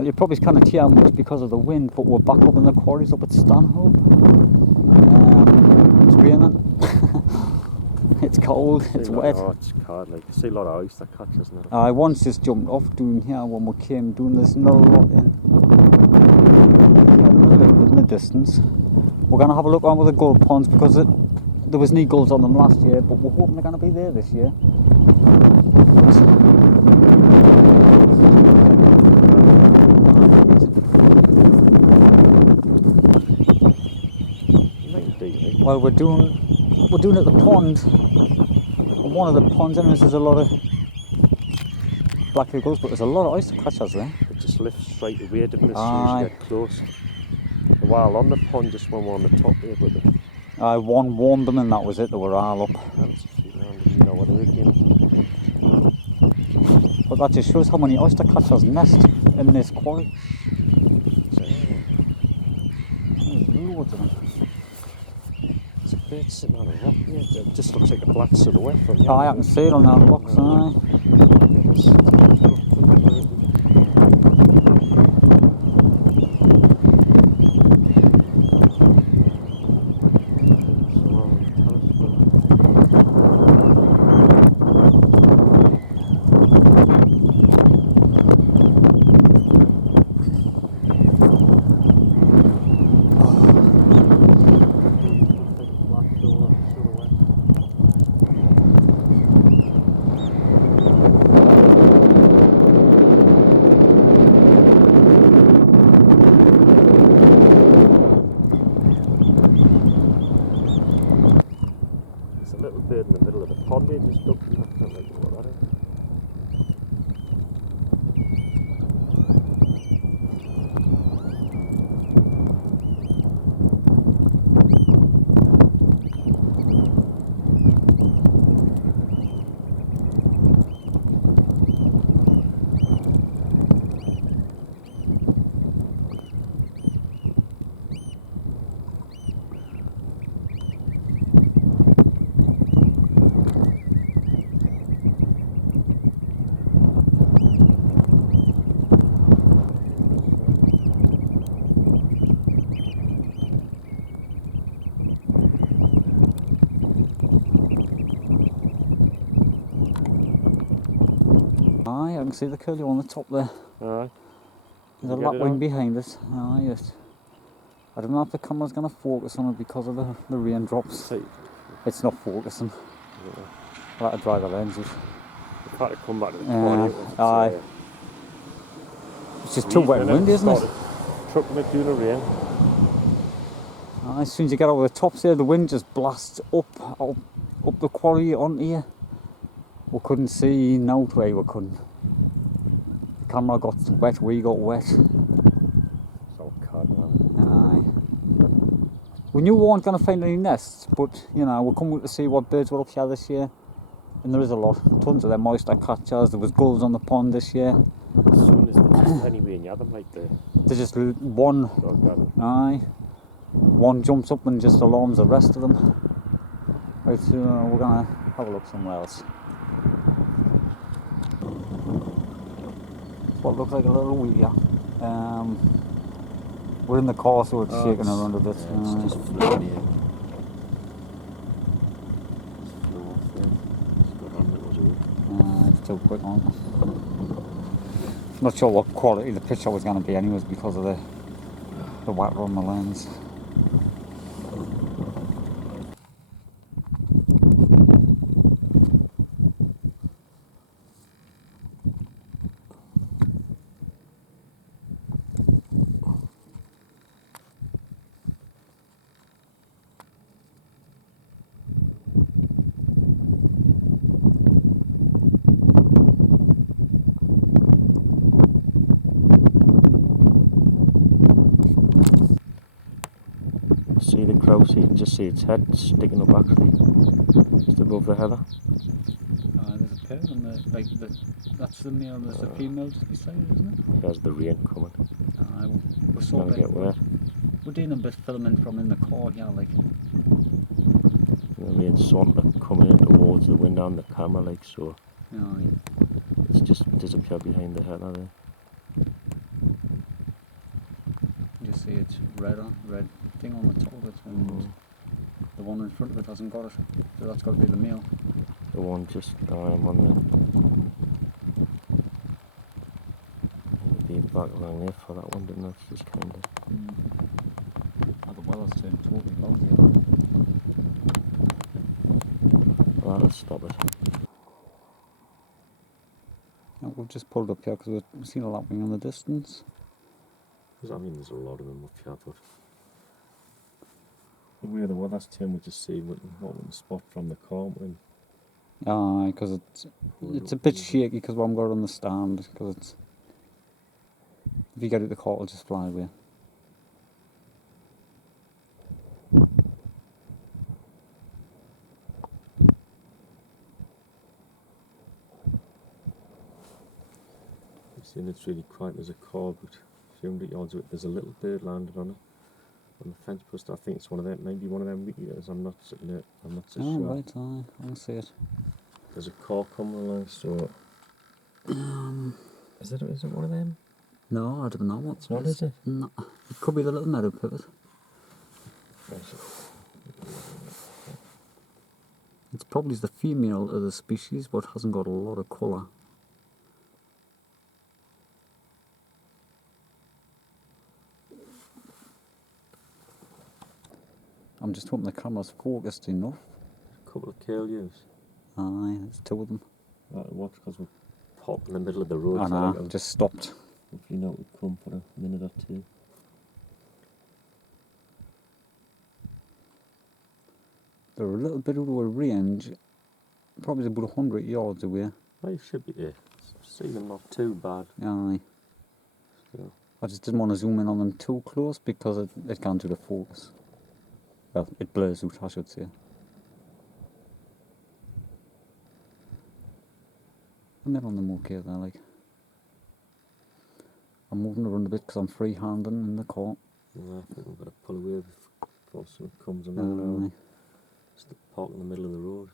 Well, you probably can't hear much because of the wind, but we're back up in the quarries up at Stanhope. It's raining. It's cold, it's wet. Oh, it's cold, like you see a lot of oyster catchers now. I once just jumped off doing here when we came doing this, not a lot in. Yeah, there was a little bit in the distance. We're going to have a look on with the gull ponds because there was no gulls on them last year, but we're hoping they're going to be there this year. Well, we're doing at the pond. And one of the ponds, and there's a lot of black gulls, but there's a lot of oyster catchers there. It just lifts straight away, didn't it, as soon as you get close. The while on the pond, just when we're on the top there, but one warned them and that was it, they were all up. You know what they're again. But that just shows how many oyster catchers nest in this quarry. There's loads of them. It's a bird sitting on a rock here. It just looks like a black silhouette from here. I can see it on that box, aye. Bird in the middle of the pond there, just looking. I can't remember what that is. Aye, I can see the curlew on the top there. Aye. There's a lapwing behind us. Aye, yes. I don't know if the camera's going to focus on it because of the raindrops. It's not focusing. Yeah. I'll have to dry the lenses. We've had to come back to the corner. Aye. It's just too wet and windy, isn't it? Trucking it through the rain. As soon as you get over the tops there, the wind just blasts up the quarry onto you. We couldn't see now today, we couldn't. The camera got wet, we got wet. It's all cold now. Aye. We knew we weren't going to find any nests, but you know, we're coming to see what birds were up here this year. And there is a lot, tons of them oyster catchers. There was gulls on the pond this year. As soon as there's anywhere near them, like there's just one. Aye. One jumps up and just alarms the rest of them. Right, so we're gonna have a look somewhere else. What looks like a little wheel here. We're in the car, so it's shaking around a bit. Yeah, it's just floating here. It's too quick on. Not sure what quality the picture was going to be anyways because of the water on the lens. See the crow, so you can just see its head sticking up actually just above the heather. There's a pair and that's the male and there's the female just beside it, isn't it? There's the rain coming. We're sort of get wet. We're doing a bit of filming from in the car here, like. The rain's sort of coming in towards the window on the camera, like so. Yeah. It's just disappeared behind the heather there. see it's red thing on the top of it, and the one in front of it hasn't got it. So that's got to be the male. The one just I'm on the back along there for that one, didn't it? It's just kind of. Oh, the weather's turned totally cloudy. Well, that'll stop it. We've just pulled up here because we've seen a lapwing in the distance. I mean, there's a lot of them up here, but the way the weather's turned, we just see what we can spot from the car. Aye, because it's a bit shaky because we haven't got it on the stand. Because it's, if you get it, the car will just fly away. I've seen it's really quiet. There's a car, but 300 yards away. There's a little bird landed on it. On the fence post, I think it's one of them, maybe one of them meat eaters. I'm not so sure. Right, aye, I can see it. There's a car coming along, so. Is it one of them? No, I don't know what. It's not, is it? No, it could be the little meadow pivot. It's probably the female of the species, but hasn't got a lot of colour. I'm just hoping the camera's focused enough. A couple of curlews. Aye, there's two of them. Right, watch, because we're parked in the middle of the road. I know, I've just stopped. Hopefully not would come for a minute or two. They're a little bit out of range, probably about 100 yards away. Well, you should be there. See them not too bad. Aye. Still. I just didn't want to zoom in on them too close because it can't do the focus. Well, it blurs out, I should say. I'm in on them okay there, like. I'm moving around a bit because I'm free-handing in the car. Yeah, I think we've got to pull away before someone comes along now. Just park in the middle of the road.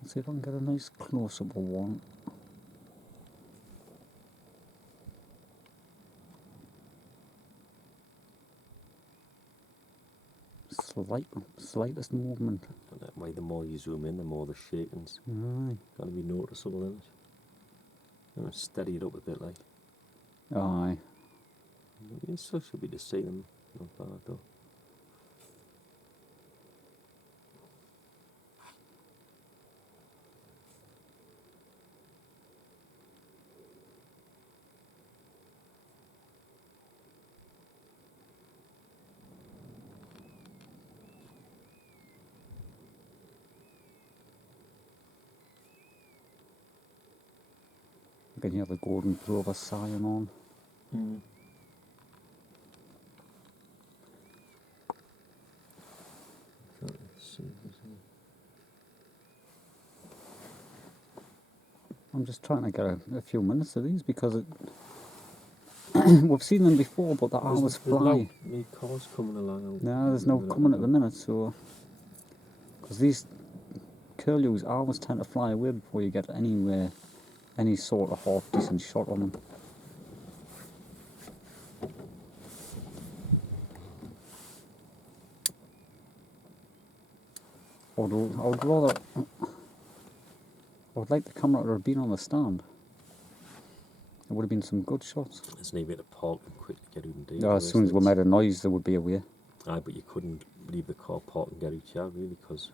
Let's see if I can get a nice close-up of one. Slightest movement. And that way, the more you zoom in, the more the shaking's Aye. got to be noticeable in it. And steady it up a bit, like. Aye. You still should be to see them. Not bad though. I can hear the golden plover sighing on. I'm just trying to get a few minutes of these because we've seen them before, but the hours fly. No cars coming along. No, there's no coming at the minute, so because these curlews always tend to fly away before you get any sort of half decent shot on them. I would like the camera to have been on the stand. There would have been some good shots. There's no way to park and quickly get out and do As soon as we made a noise, they would be away. Aye, but you couldn't leave the car parked and get out here, really, because.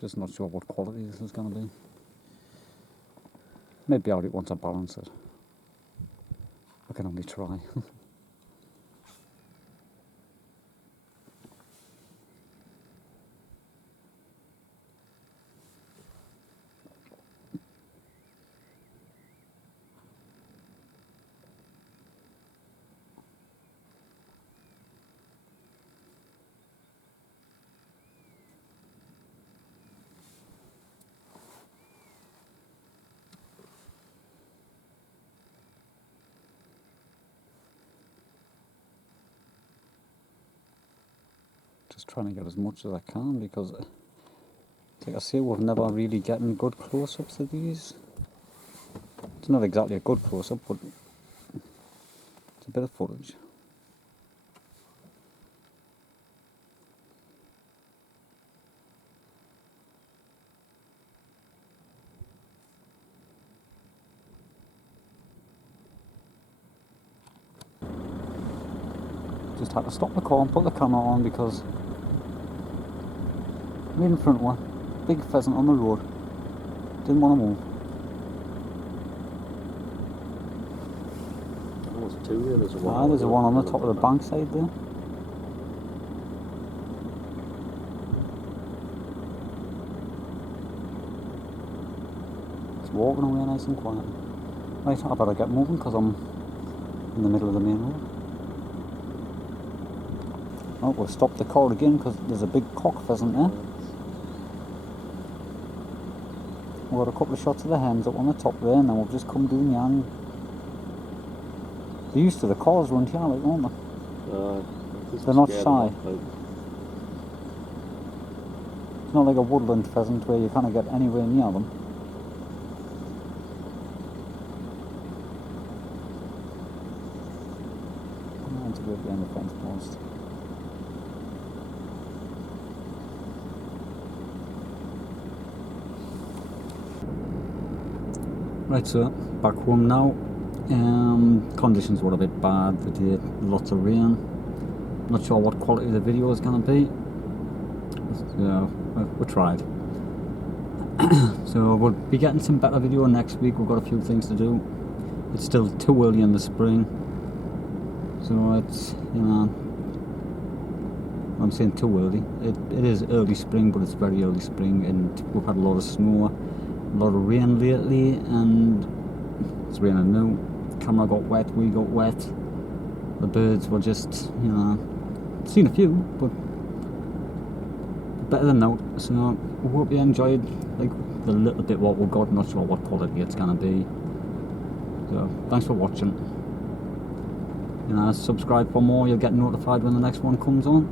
Just not sure what quality this is going to be. Maybe I'll want to balance it. I can only try. trying to get as much as I can because, like I say, we've never really gotten good close-ups of these. It's not exactly a good close-up, but it's a bit of footage. Just had to stop the car and put the camera on because right in front of one, big pheasant on the road. Didn't want to move. Oh, there's two there. There's a one. Ah, there's one on the top of the bank side there. It's walking away nice and quiet. Right, I better get moving because I'm in the middle of the main road. Oh, we'll stop the car again because there's a big cock pheasant there. We've got a couple of shots of the hens up on the top there, and then we've just come down young. They're used to the cars around here, like, aren't they? They're not shy. It's not like a woodland pheasant where you can't get anywhere near them. Oh, it's a bit behind the fence post. Right, so back home now. Conditions were a bit bad today, lots of rain. Not sure what quality the video is going to be. So we tried. So we'll be getting some better video next week. We've got a few things to do. It's still too early in the spring, so it's, you know, I'm saying too early. It is early spring, but it's very early spring, and we've had a lot of snow, a lot of rain lately, and it's raining now. The camera got wet, we got wet. The birds were just, you know, seen a few, but better than now. So we hope you enjoyed, like, the little bit what we got. Not sure what quality it's gonna be. So thanks for watching. You know, subscribe for more. You'll get notified when the next one comes on.